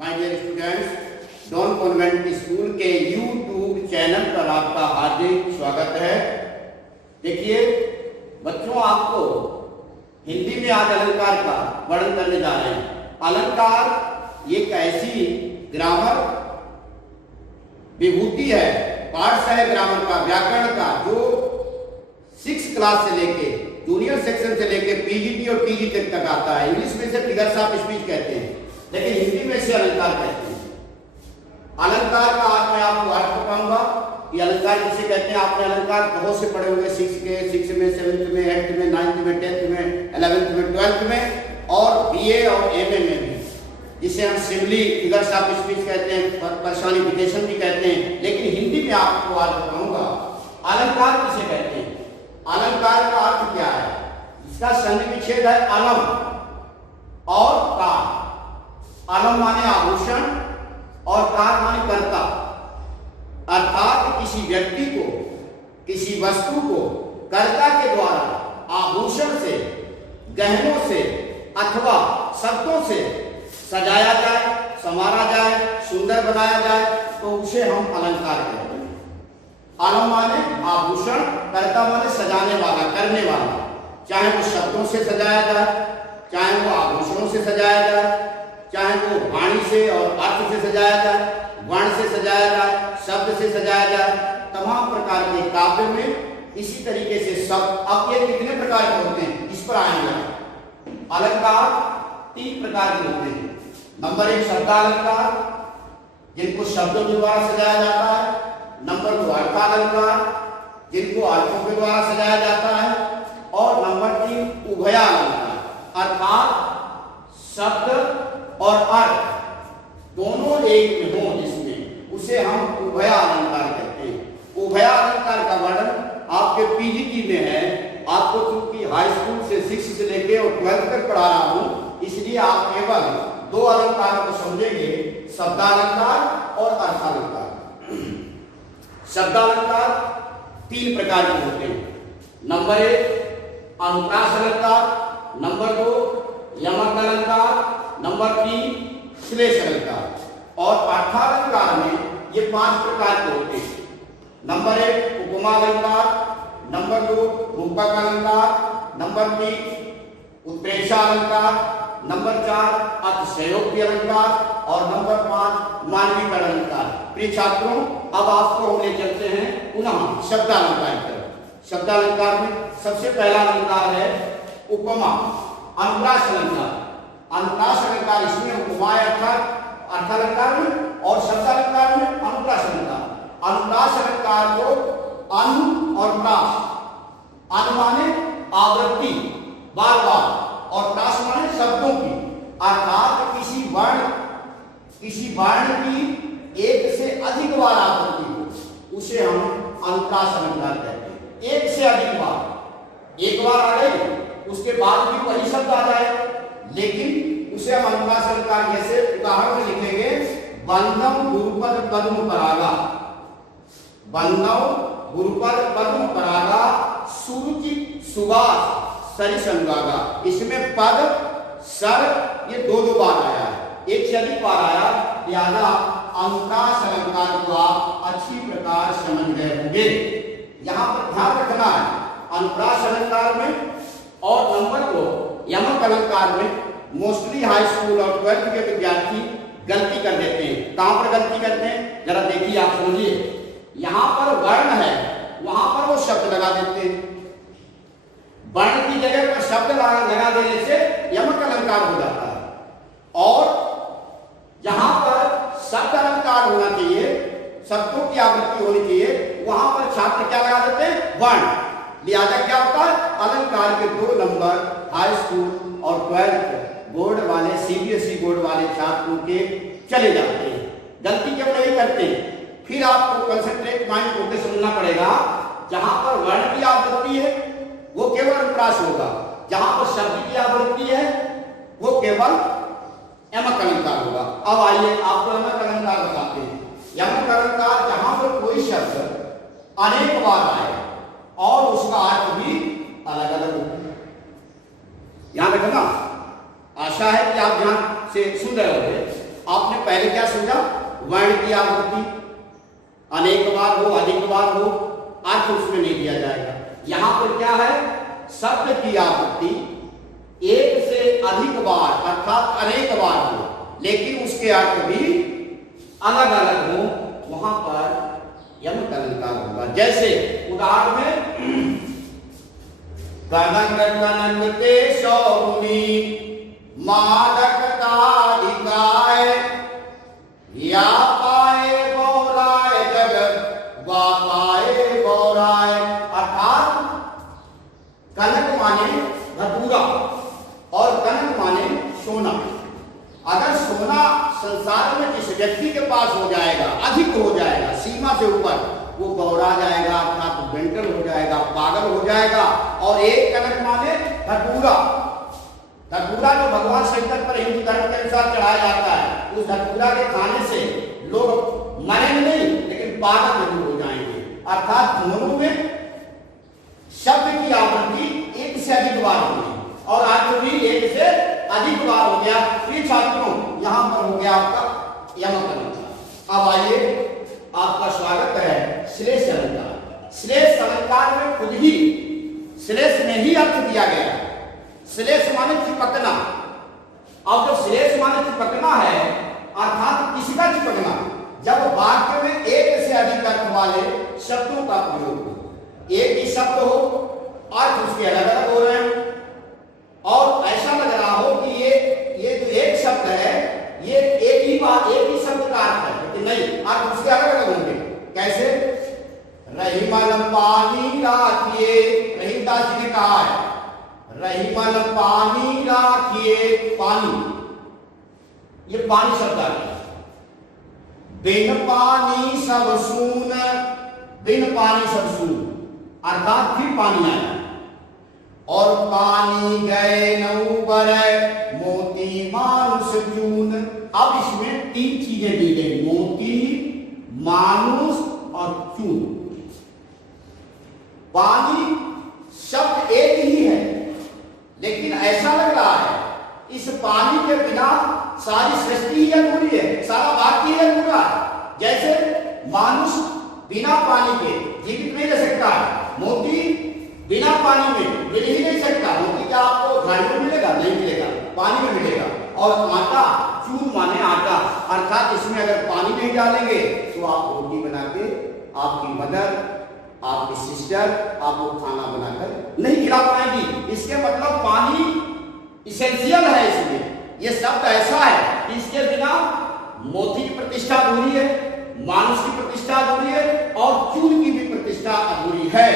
My dear students, Don convent school के YouTube channel पर आपका हार्दिक स्वागत है। देखिए बच्चों, आपको हिंदी में आज अलंकार का वर्णन करने जा रहे हैं। अलंकार एक ऐसी ग्रामर विभूति है, पार्ट्स है ग्रामर का, व्याकरण का, जो 6 क्लास से लेके जूनियर सेक्शन से लेके पीजीटी और पीजी तक आता है। इंग्लिश में से फिगर्स ऑफ स्पीच कहते हैं, लेकिन हिंदी में से अलंकार कहते हैं। अलंकार का आज मैं आपको अर्थ बताऊंगा कि अलंकार किसे कहते हैं। आपने अलंकार बहुत से पढ़े होंगे, 6 में, 7th में, 8th में, 9th में, 10th में, 11th में, 12th में और बीए और एमए में भी, जिसे हम सिमिली, फिगर्स ऑफ स्पीच कहते हैं, पर्सनिफिकेशन भी कहते हैं। लेकिन हिंदी में आपको आज बताऊंगा अलंकार किसे कहते हैं। अलंकार का अर्थ क्या है? इसका संधि विच्छेद है अलम और कार। अलम माने आभूषण और कार माने कर्ता, अर्थात किसी व्यक्ति को, किसी वस्तु को कर्ता के द्वारा आभूषण से, गहनों से अथवा शब्दों से सजाया जाए, संवारा जाए, सुंदर बनाया जाए तो उसे हम अलंकार कहते हैं। अलम माने आभूषण, कर्ता माने सजाने वाला, करने वाला। चाहे वो शब्दों से सजाया जाए, चाहे वो आभूषणों से सजाया जाए, चाहे वो वाणी से और अर्थ से सजाया जाए, वर्ण से सजाया जाए, शब्द से सजाया जाए, तमाम प्रकार के काव्य में इसी तरीके से शब्द। अब ये कितने प्रकार के होते हैं इस पर आएंगे। अलंकार 3 प्रकार के होते हैं। नंबर 1 शब्दालंकार, जिनको शब्दों के द्वारा सजाया जाता है। नंबर 2 अर्थालंकार, जिनको अर्थों के द्वारा सजाया जाता है। और नंबर 3 उभयालंकार, अर्थात शब्द और अर्थ दोनों एक में हो जिसमें, उसे हम उभयालंकार कहते हैं। उभयालंकार का वर्णन आपके पीजीटी में है। आपको चूंकि हाई स्कूल से 6 से लेके और 12th तक पढ़ा रहा हूं, इसलिए आप केवल 2 अलंकारों को समझेंगे, शब्दालंकार और अर्थालंकार। शब्दालंकार 3 प्रकार के होते हैं। नंबर 1 अनुप्रास अलंकार, नंबर 2 यमक अलंकार, नंबर 3 श्लेष अलंकार। और अर्थालंकार में ये 5 प्रकार के होते हैं। नंबर 1 उपमा अलंकार, नंबर 2 रूपक अलंकार, नंबर 3 उत्प्रेक्षा अलंकार, नंबर 4 अतिशयोक्ति अलंकार और नंबर 5 मानवीकरण अलंकार। प्रिय छात्रों, अब आपको हम ले चलते हैं पुनः शब्दालंकार की तरफ। शब्दालंकार में सबसे पहला अलंकार है उपमा, अनुप्रास अलंकार। अनुप्रास अलंकार इसमें उपमा अर्थालंकार में और शब्दालंकार में अनुप्रास अलंकार। अनुप्रास अलंकार को अनु और प्रास, अनु माने आवृत्ति, बार बार, और प्रास माने शब्दों की, अर्थात किसी वर्ण की 1 से अधिक बार आवृत्ति हो, उसे हम अनुप्रास अलंकार कहते हैं। 1 से अधिक बार, एक बार आ गई उसके बाद भी वही शब्द आ जाए, लेकिन उसे हम अनुप्रास अलंकार, जैसे उदाहरण से लिखेंगे, बंधम गुरुपद पद्म परागा, बंधव गुरुपद पद्म परागा, सुरुचि सुवास सरिस अनुरागा। इसमें पद सर ये 2 बार आया है, 1 से अधिक बार आया, लिहाजा अनुप्रास अलंकार को आप अच्छी प्रकार समझ गए होंगे। यहाँ पर ध्यान रखना है, अनुप्रास अलंकार में और नंबर 2 यमक अलंकार में मोस्टली हाई स्कूल और 12th के विद्यार्थी गलती कर देते हैं। कहां पर गलती करते हैं जरा देखिए, आप समझिए। यहां पर वर्ण है, वहां पर वो शब्द लगा देते हैं। वर्ण की जगह पर शब्द लगा देने से यमक अलंकार हो जाता है। और जहां पर शब्द अलंकार होना चाहिए, शब्दों की आवृत्ति होनी चाहिए, वहां पर छात्र क्या लगा देते हैं? वर्ण। लिहाजा क्या होता है? अलंकार के 2 नंबर हाई स्कूल और 12th बोर्ड वाले, सीबीएसई बोर्ड वाले छात्रों के चले जाते हैं। गलती क्यों नहीं करते? फिर आपको कंसंट्रेट माइंड होकर समझना पड़ेगा। जहां पर वर्ण की आवृत्ति है वो केवल अनुप्रास होगा, जहां पर शब्द की आवृत्ति है वो केवल यमक अलंकार होगा। अब आइए आपको यमक अलंकार बताते हैं। यमक अलंकार जहां पर कोई शब्द अनेक बार आए और उसका अर्थ भी अलग अलग हो। ध्यान रखना, आशा है कि आप ध्यान से सुन रहे होंगे। आपने पहले क्या समझा, वर्ण की आवृत्ति अनेक बार हो अधिक बार हो अर्थ उसमें नहीं दिया जाएगा। यहां पर क्या है, शब्द की आवृत्ति एक से अधिक बार अर्थात अनेक बार हो, लेकिन उसके अर्थ भी अलग अलग हो, वहां पर यमक अलंकार होगा। जैसे उदाहरण में कनकते शौनी मादकताधिकाय या पाए गौराय जगत वा पाए गौराय। अर्थात कनक माने धतूरा और कनक माने सोना। अगर सोना संसार में जिस व्यक्ति के पास हो जाएगा, अधिक हो जाएगा, सीमा से ऊपर, वो गौरा जाएगा अर्थात मेंटल हो जाएगा, पागल हो जाएगा। और एक कनक माने धतूरा। धतूरा जो भगवान शंकर पर हिंदू धर्म के अनुसार चढ़ाया जाता है, उस धतूरा के खाने से लोग मरेंगे नहीं लेकिन पागल जरूर हो जाएंगे। अर्थात दोनों में शब्द की आवृत्ति एक से अधिक बार होगी और अर्थ भी एक से अधिक बार हो गया। प्रिय छात्रों, यहां पर हो गया आपका यमक अलंकार। अब आइए, आपका स्वागत है श्लेष अलंकार। श्लेष अलंकार में खुद ही श्लेष में ही अर्थ दिया गया है। श्लेष माने चिपकना। अब जब श्लेष माने चिपकना है अर्थात किसका चिपकना, जब वाक्य में एक से अधिक अर्थ वाले शब्दों का प्रयोग हो, एक ही शब्द हो अर्थ उसके अलग अलग हो रहे हैं और ऐसा लग रहा हो कि ये जो एक शब्द है ये एक ही बात, एक ही शब्द का अर्थ है, लेकिन नहीं, अर्थ उसके अलग अलग होंगे। कैसे, रहीमन पानी राखिए, रहीमदास जी ने कहा है रहीमन पानी राखिए, पानी, ये पानी शब्द आ गया। बिन पानी सब सून, बिन पानी सब सून, अर्थात फिर पानी आया। और पानी गए नऊ बरय मोती मानुष चून। अब इसमें तीन चीजें दी गई, मोती, मानुष और चून। पानी शब्द एक ही है लेकिन ऐसा लग रहा है इस पानी के बिना सारी सृष्टि ही अधूरी है, सारा वाक्य ही अधूरा है। जैसे मानुष बिना पानी के जीवित नहीं रह सकता है, मोती बिना पानी में मिल ही नहीं सकता। मोती क्या आपको घर में मिलेगा? नहीं मिलेगा, पानी में मिलेगा। और आटा, चून माने आटा, अर्थात इसमें अगर पानी नहीं डालेंगे तो आप रोटी बना के आपकी मदर, आपकी सिस्टर आपको खाना बनाकर नहीं खिला पाएगी। इसके मतलब पानी इसेंशियल है। इसमें यह शब्द ऐसा है कि इसके बिना मोती की प्रतिष्ठा अधूरी है, मानुष की प्रतिष्ठा अधूरी है और चून की भी प्रतिष्ठा अधूरी है।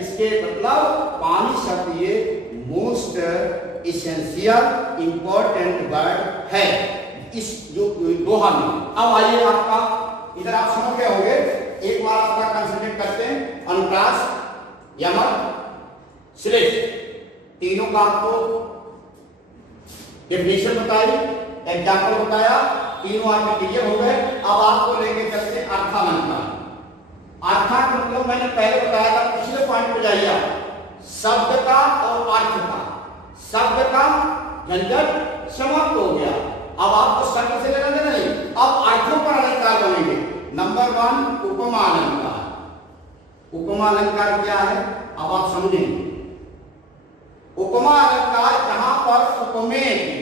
इसके मतलब पानी शब्द ये मोस्ट इसेंशियल इंपॉर्टेंट वर्ड है इस जो दोहा में। अब आइए, आपका इधर आप समझ गए होंगे, एक बार आपका कंसंट्रेट करते हैं। अनुप्रास, यमक, श्लेष, तीनों का आपको डेफिनेशन बताई, एग्जाम्पल बताया, तीनों आपके क्लियर हो गए। अब आपको लेके चलते अर्थालंकार। अर्थात मतलब मैंने पहले बताया था, पिछले पॉइंट पे जाइए, शब्द का और अर्थ का। शब्द का झंझट समाप्त हो गया, अब आपको शब्द से लेना देना नहीं, अब अर्थों पर अलंकार बनेंगे। नंबर 1 उपमा अलंकार। उपमा अलंकार क्या है अब आप समझेंगे। उपमा अलंकार जहां पर उपमेय की,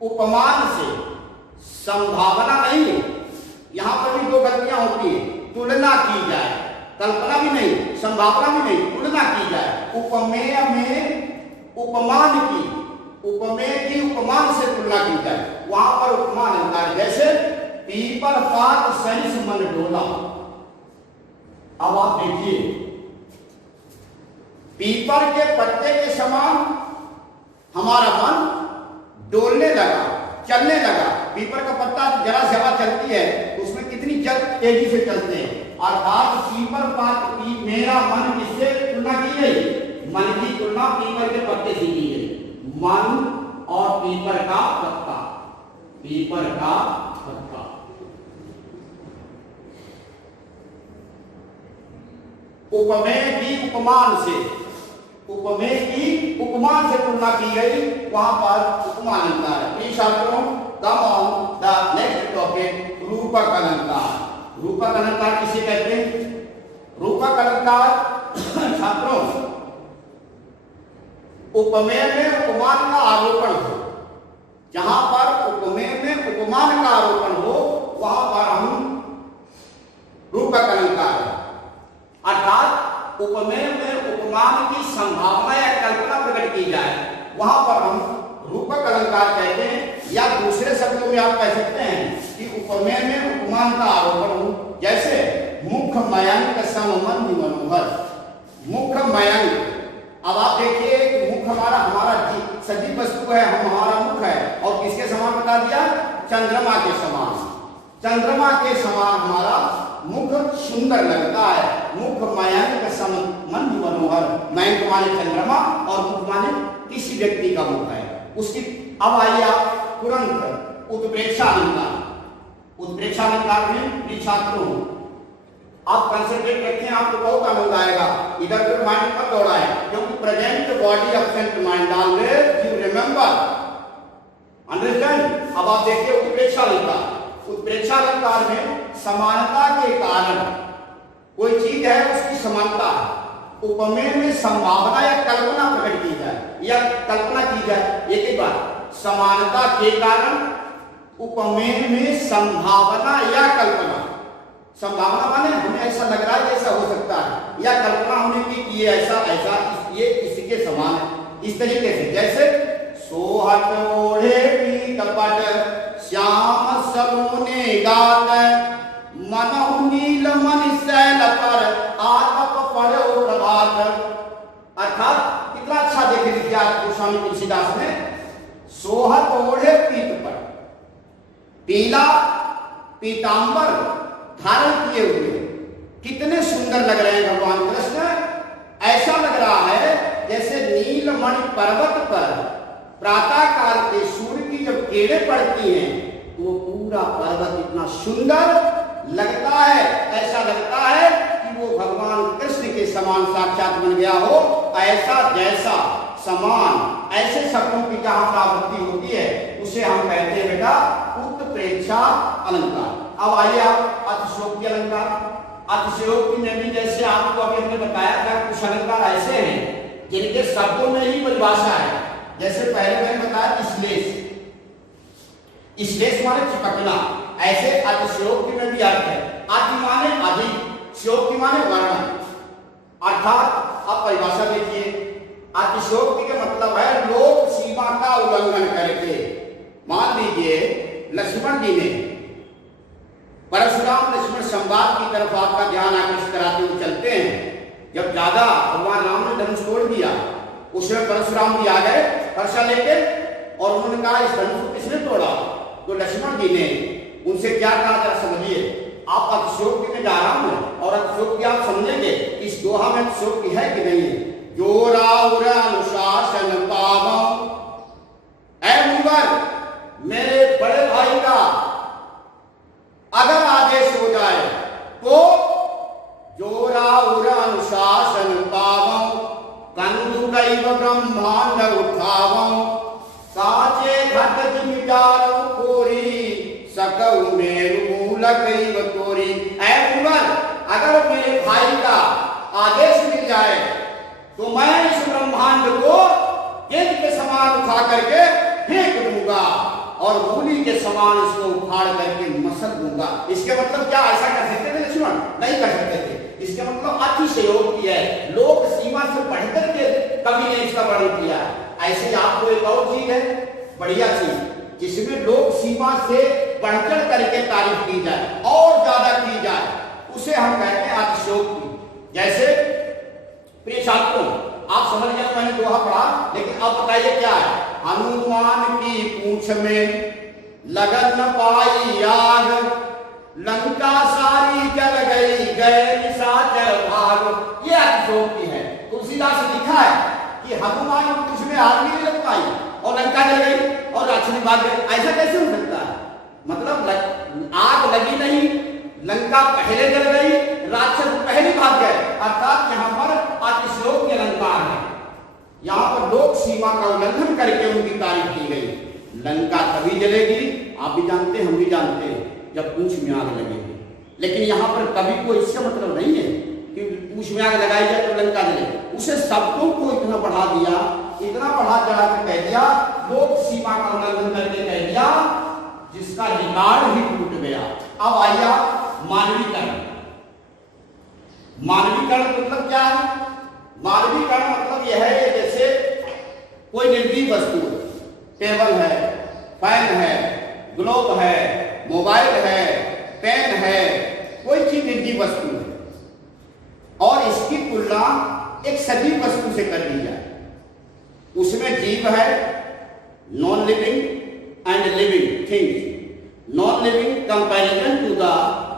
उपमान से संभावना नहीं है, यहां पर भी दो गलतियां होती है, तुलना की जाए, कल्पना भी नहीं, संभावना भी नहीं, तुलना की जाए। उपमेय में उपमान की, उपमेय की उपमान से तुलना की जाए, वहां पर उपमा अलंकार। जैसे पीपर पात सरिस मन डोला। अब आप देखिए, पीपर के पत्ते के समान हमारा मन डोलने लगा, चलने लगा। पीपर का पत्ता जरा से हवा चलती है, उसमें कितनी तेजी से चलते हैं। अर्थात पीपर पात की मेरा मन किससे तुलना की गई? मन की तुलना पीपर के पत्ते से की गई। मन और पीपर का पत्ता, पीपर का पत्ता। उपमेय की उपमान से, उपमेय की उपमान से तुलना की गई, वहां पर उपमान अलंकार है। प्रिय छात्रों, come on the next topic, रूपक अलंकार। रूपक अलंकार किसे कहते हैं? रूपक अलंकार छात्रों, उपमेय में उपमान का आरोपण हो, जहां पर उपमेय में उपमान का आरोपण हो वहां पर हम रूपक अलंकार है। अर्थात उपमेय में उपमान की संभावना या कल्पना प्रकट की जाए, वहां पर हम रूपक अलंकार कहते हैं। या दूसरे शब्दों में आप कह सकते हैं कि उपमेय में उपमान का आरोपण हो, जैसे मुख मयंक सममंद मनोहर। मुख मयंक, अब आप देखिए मुख हमारा सजीव वस्तु है, हमारा मुख है, और किसके समान बता दिया? चंद्रमा के समान। चंद्रमा के समान हमारा मुख सुंदर लगता है। मुख मयंक सममंद मनोहर, मयंक माने चंद्रमा और मुख माने किसी व्यक्ति का मुख है उसकी। अब आइए आप तुरंत उत्प्रेक्षा अलंकार। उत्प्रेक्षा अलंकार में छात्रों आप कंसंट्रेट रखें, आपको बहुत आनंद आएगा। इधर उधर माइंड मत दौड़ाएं, क्योंकि प्रेजेंट बॉडी एब्सेंट माइंड डाल रहे, यू रिमेंबर, अंडरस्टैंड। अब आप देखिए उत्प्रेक्षा अलंकार। उत्प्रेक्षा अलंकार में समानता के कारण कोई चीज है उसकी समानता है। उपमेय में संभावना या कल्पना प्रकट की जाए या कल्पना की जाए, एक ही बात। समानता के कारण उपमेय में संभावना या कल्पना। संभावना माने हमें ऐसा लग रहा है ऐसा हो सकता है, या कल्पना होने की ये ऐसा ये किसी के समान है। इस तरीके से जैसे सोहत ओढ़े पीत पट श्याम सलोने गात, मनहु नील मन शैल पर आतप पड़ो प्रभात। अर्थात कितना अच्छा देख लीजिए आप गोस्वामी तुलसीदास ने। सोहत ओढ़े पीत पट, पीला पीतांबर धारण किए हुए कितने सुंदर लग रहे हैं भगवान कृष्ण। ऐसा लग रहा है जैसे नीलमणि पर्वत पर प्रातः काल के सूर्य की जब किरणें पड़ती हैं तो वो पूरा पर्वत इतना सुंदर लगता है। ऐसा लगता है कि वो भगवान कृष्ण के समान साक्षात बन गया हो। ऐसा जैसा समान ऐसे शब्दों की जहां प्रावृत्ति होती है उसे हम कहते हैं बेटा उत्प्रेक्षा अलंकार। अब आइए आप अतिशयोक्ति अलंकार। अतिशयोक्ति में भी जैसे आपको अभी हमने बताया था कुछ अलंकार ऐसे हैं जिनके शब्दों में ही परिभाषा है। जैसे पहले मैंने बताया श्लेष, श्लेष माने चिपकना। ऐसे अतिशयोक्ति में भी अर्थ है। अति माने अधिक, शयोक्ति माने वर्णन। अर्थात अब परिभाषा देखिए, अतिशयोक्ति का मतलब है लोक सीमा का उल्लंघन करके। मान लीजिए लक्ष्मण जी ने परशुराम लक्ष्मण संवाद की तरफ आपका ध्यान आकर्षित कराते हुए चलते हैं। जब ज्यादा भगवान राम ने धनुष तोड़ दिया, उसमें परशुराम जी आ गए वर्षा लेके, और उन्होंने कहा इस धनुष को किसने तोड़ा? तो लक्ष्मण जी ने उनसे क्या कहा जरा समझिए। आप अतिशयोक्ति में जा रहा हूं और अतिशयोक्ति आप समझेंगे इस दोहा में अतिशयोक्ति है कि नहीं है। जोरा उरा अनुशासन पावो, ऐ मुनिवर मेरे बड़े भाई का अगर आदेश हो जाए तो जोरा उरा अनुशासन पावो, कंदुकैव ब्रह्मांड उठावो, साचे घट जिमिदारो कोरी, सकौ मेरु मूलकैव तोरी। ऐ मुनिवर अगर मेरे भाई का आदेश मिल जाए तो मैं इस ब्रह्मांड को गेंद के समान उठा करके फेंक दूंगा और मूली के समान इसको उखाड़ करके मसल दूंगा। इसके मतलब क्या ऐसा कर सकते थे लक्ष्मण? नहीं कर सकते थे। इसके मतलब अतिशयोक्ति है, लोक सीमा से बढ़कर के कवि ने इसका वर्णन किया। ऐसे आपको एक और चीज है बढ़िया चीज, जिसमें लोक सीमा से बढ़कर करके तारीफ की जाए और ज्यादा की जाए, उसे हम कहते हैं अतिशयोक्ति। जैसे प्रिय छात्रों आप समझ गए, मैंने दोहा पढ़ा, लेकिन अब बताइए क्या है। हनुमान की पूंछ में लगन न पाई आग, लंका सारी जल गई गए निशाचर भाग। ये अतिशयोक्ति है। तुलसीदास ने लिखा है कि हनुमान की पूंछ में आग नहीं लग पाई और लंका जल गई और राक्षस भाग गए। ऐसा कैसे हो सकता है? मतलब आग लगी नहीं, लंका पहले जल गई, राक्षस पहले भाग गए। अर्थात यहाँ पर अतिशयोक्ति अलंकार है। यहाँ पर लोक सीमा का उल्लंघन करके उनकी तारीफ की गई। लंका तभी जलेगी, आप भी जानते हैं, हम भी जानते हैं, जब पूंछ में आग लगेगी। लेकिन यहाँ पर कभी कोई इससे मतलब नहीं है कि पूंछ में आग लगाई जाए तो लंका जले। उसे शब्दों को इतना बढ़ा दिया, इतना बढ़ा चढ़ा कर कह दिया, लोक सीमा का उल्लंघन करके कह दिया, जिसका रिकॉर्ड ही टूट गया। अब आइए मानवीकरण। मानवीकरण मतलब क्या है? मानवीकरण मतलब यह है कि जैसे कोई निर्जीव वस्तु है, टेबल है, फैन है, ग्लोब है, मोबाइल है, पेन है, कोई चीज निर्जीव वस्तु है और इसकी तुलना एक सजीव वस्तु से कर दी जाए। उसमें जीव है, non living and living things, non living comparison to the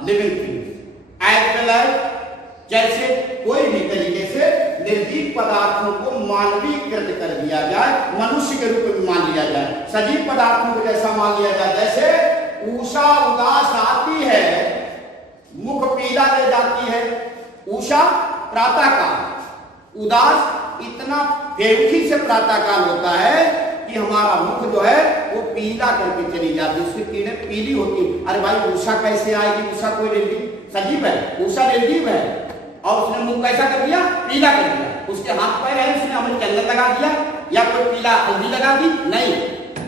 living things as well as, जैसे कोई भी तरीके से निर्जीव पदार्थों को मानवीकृत कर दिया जाए, मनुष्य के रूप में मान लिया जाए, सजीव पदार्थों को जैसा मान लिया जाए। जैसे उषा उदास आती है, मुख पीला ले जाती है। उषा प्रातः काल, उदास इतना बेरुखी से प्रातः काल होता है कि हमारा मुख जो है वो पीला करके चली जाती है, उसकी किरणें पीली होती है। अरे भाई उषा कैसे आएगी? उषा कोई निर्जीव सजीव है, उषा निर्जीव है और उसने मुंह कैसा कर दिया? पीला कर दिया। उसके हाथ पैर है, उसने हमें चंदन लगा दिया या कोई पीला हल्दी लगा दी? नहीं,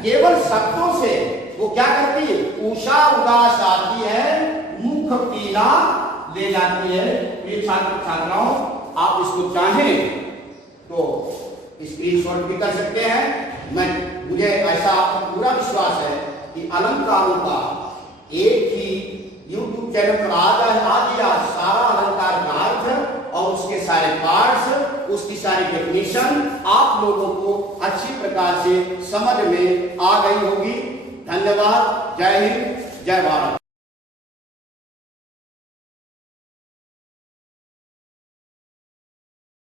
केवल शब्दों से वो क्या करती है? उषा उदास आती है, मुख पीला ले जाती है। ये छात्र छात्राओं, आप इसको चाहें तो स्क्रीनशॉट भी कर सकते हैं। मुझे ऐसा पूरा विश्वास है कि अलंकारों का एक ही YouTube चैनल पर आज सारा अलंकार का अर्थ और उसके सारे पार्ट्स, उसकी सारी डेफिनेशन आप लोगों को अच्छी प्रकार से समझ में आ गई होगी। धन्यवाद। जय हिंद, जय भारत।